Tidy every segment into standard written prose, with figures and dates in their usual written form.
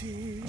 beauty.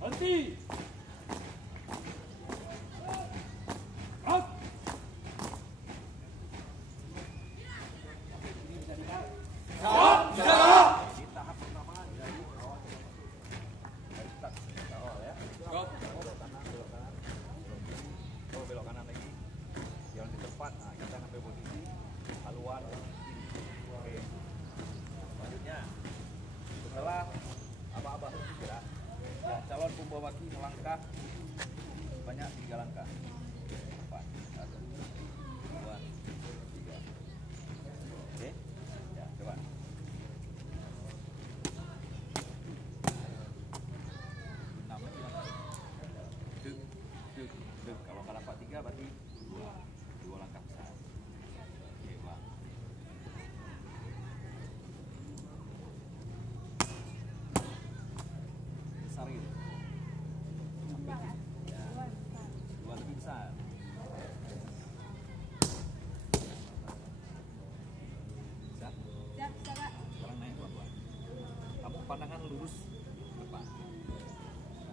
Henti! Out! Stop! Di tahap pertama dari bawah dari start awal ya. Go. Belok kanan. Oh, belok kanan lagi. Jalan di tempat. Nah, kita ngambil posisi haluan kiri. Oke. Selanjutnya setelah abah-abah bergerak, ya, calon pembawaki melangkah banyak 3 langkah. 4, 1, 2, 3. Oke? Ya, coba. Namanya langkah. Duk. Kalau nggak dapat 3 berarti 2 langkah besar. Oke, Bang. Besar gitu. Ya, 2 lebih besar. Bisa? Sekarang naik pelan-pelan. Kamu pandangan lurus ke depan.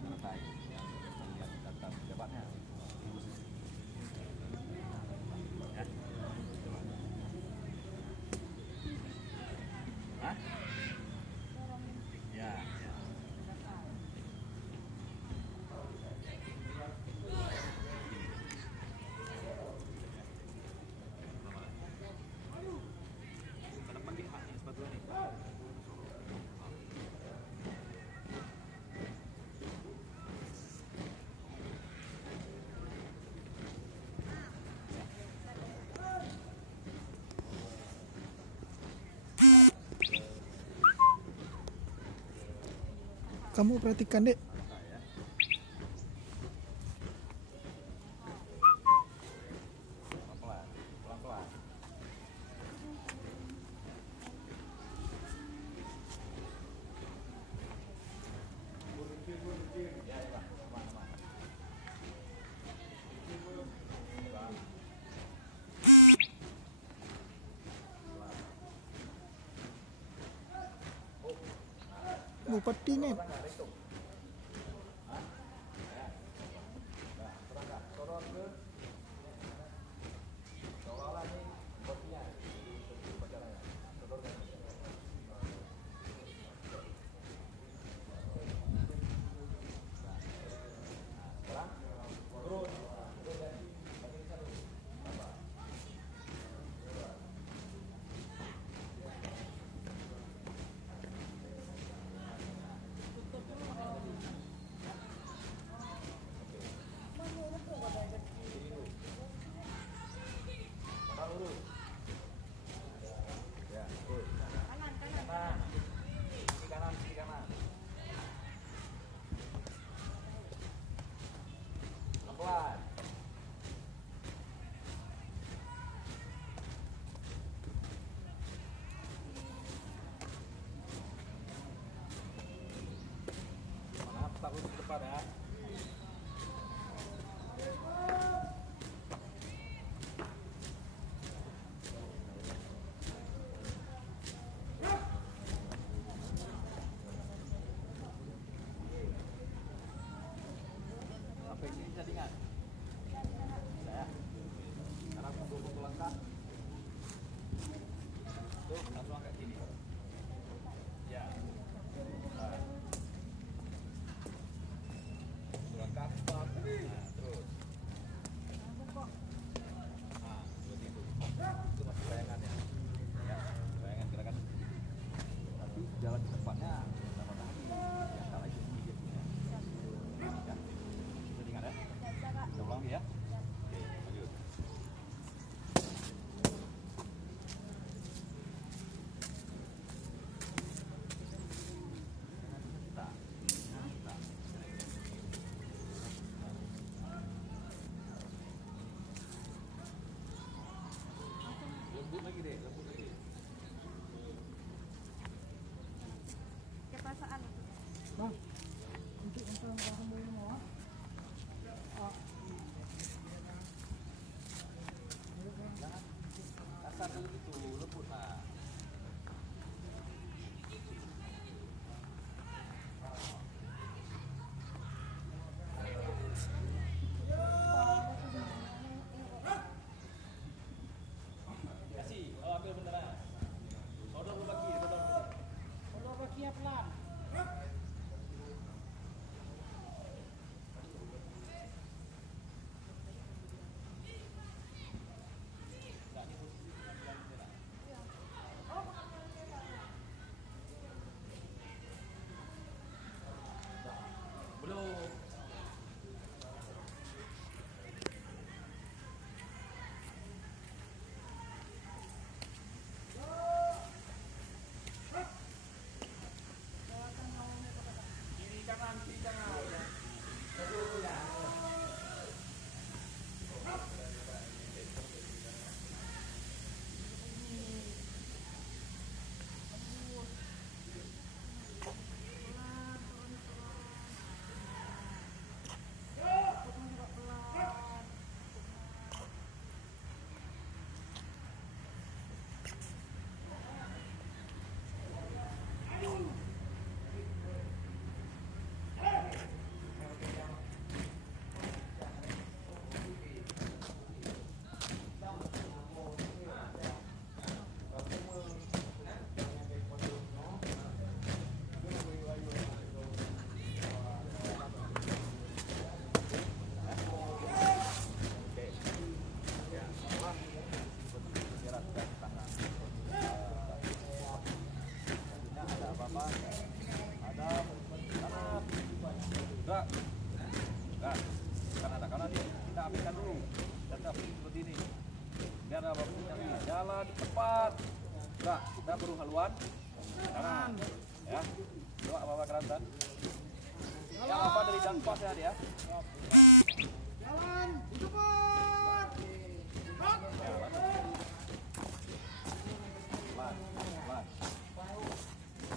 Santai. Ya, lihat data jabatnya. Lurus di sini. Ya. Coba. Hah? Ya. Karena pakai haknya sepatunya nih. Kamu perhatikan, Dek. Pelan-pelan. Oh, patinet. Takut ke depan ya. Sampai sini bisa ingat. Bisa ya. Sekarang pukul langkah. Tuh, langsung angkat gini. Ya. Nah. Langkah. Nah, terus. Nah, seperti itu. Itu masih bayangannya. Ya, bayangan gerakan. Tapi jalan ke depannya sama lagi. Yang kalah itu dia punya. Ya. Bisa ingat ya? Kita ulang lagi ya. Oke, lanjut. Lembut lagi deh, lembut lagi. Keperasaan itu. Bang, untuk orang boleh mau? Jangan kasar dulu gitu, lembut lah. Kasih, oh ambil beneran. Sodor lu bagi, sodor. Kalau bakia pelan. Belum. Kiri kanan, kiri kanan. Jalan di tempat. Enggak, kita baru haluan. Kanan. Ya. Coba bawa kerantan. Yang apa dari danpas ya dia? Jalan, di depan. Ya, lanjut. Pelan, pelan. Nah, lurus.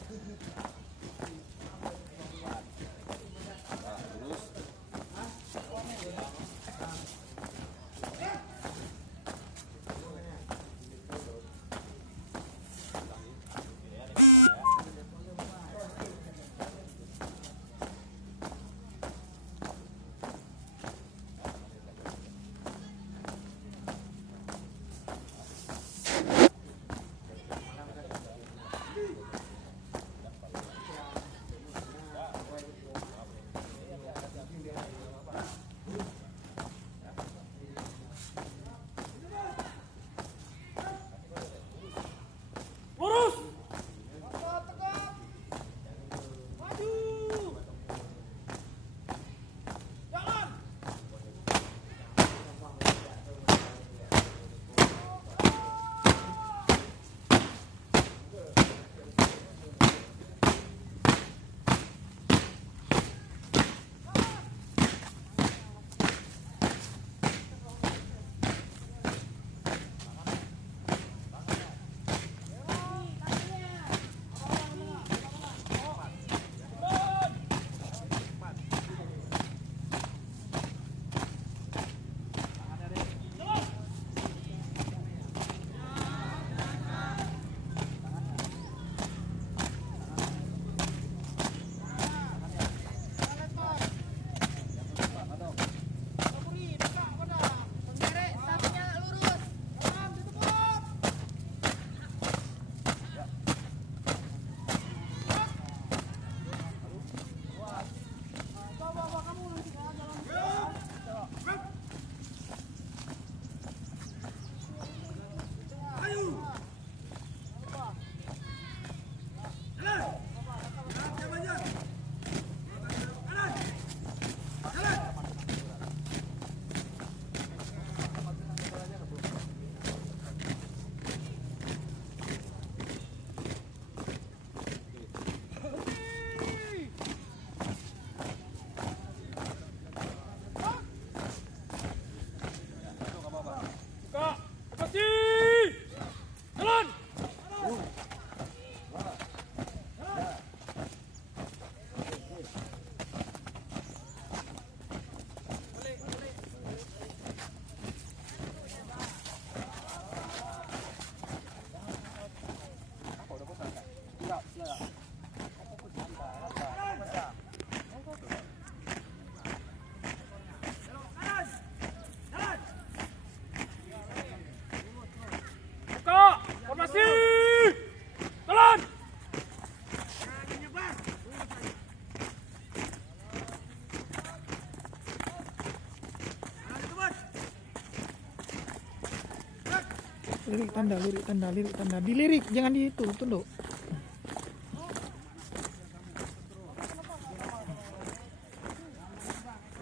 Lirik tanda, lirik tanda, lirik tanda. Dilirik, jangan di itu, tunduk.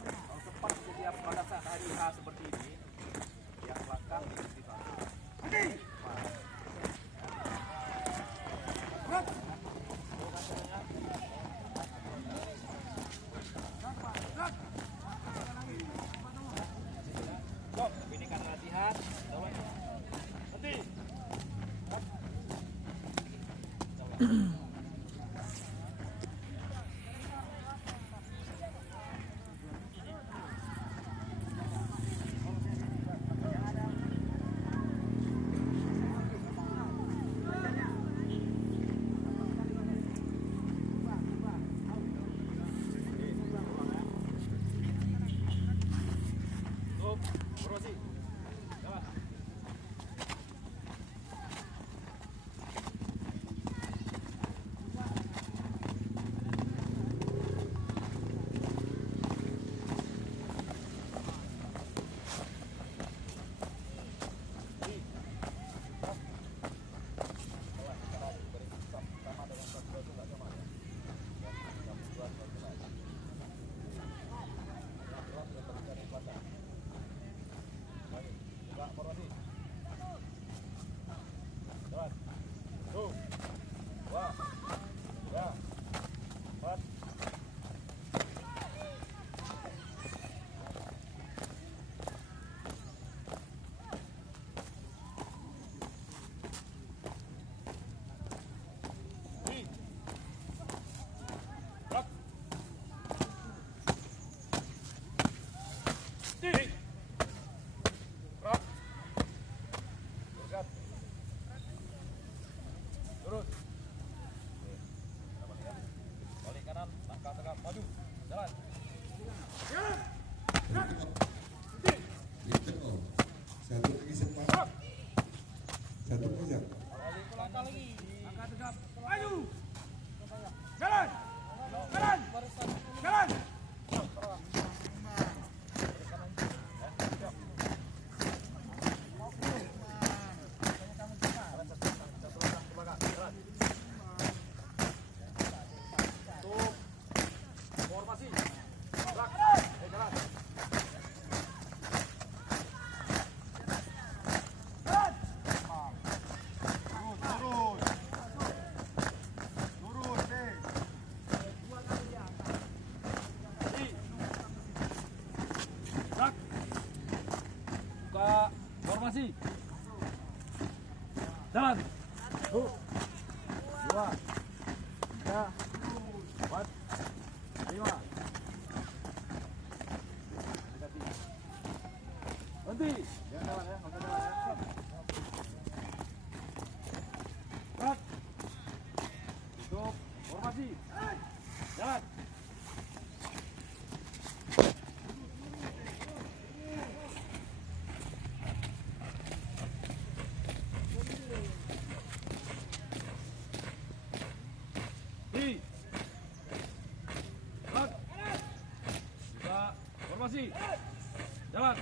Kalau sempat setiap pada saat hari H seperti ini, yang belakang diistighfar. Stop, ini kan latihan. Berhenti. Stop, berosi. Jalan. Terus. Balik kanan, langkah tegak, maju. Jalan. Satu lagi sepak. Satu pojok. Balik ke langkah lagi. Langkah tegak, maju. Jalan. Jalan. Jalan. Formasi. Gerak. Jalan. Gerak. Buka formasi. Jalan. 1, 2, 3, 4, 5. Berhenti. Jangan jalan ya, nggak usah jalan ya. Stop. Gerak. Tutup. Formasi. Jalan. Di. Gerak. Buka formasi. Jalan.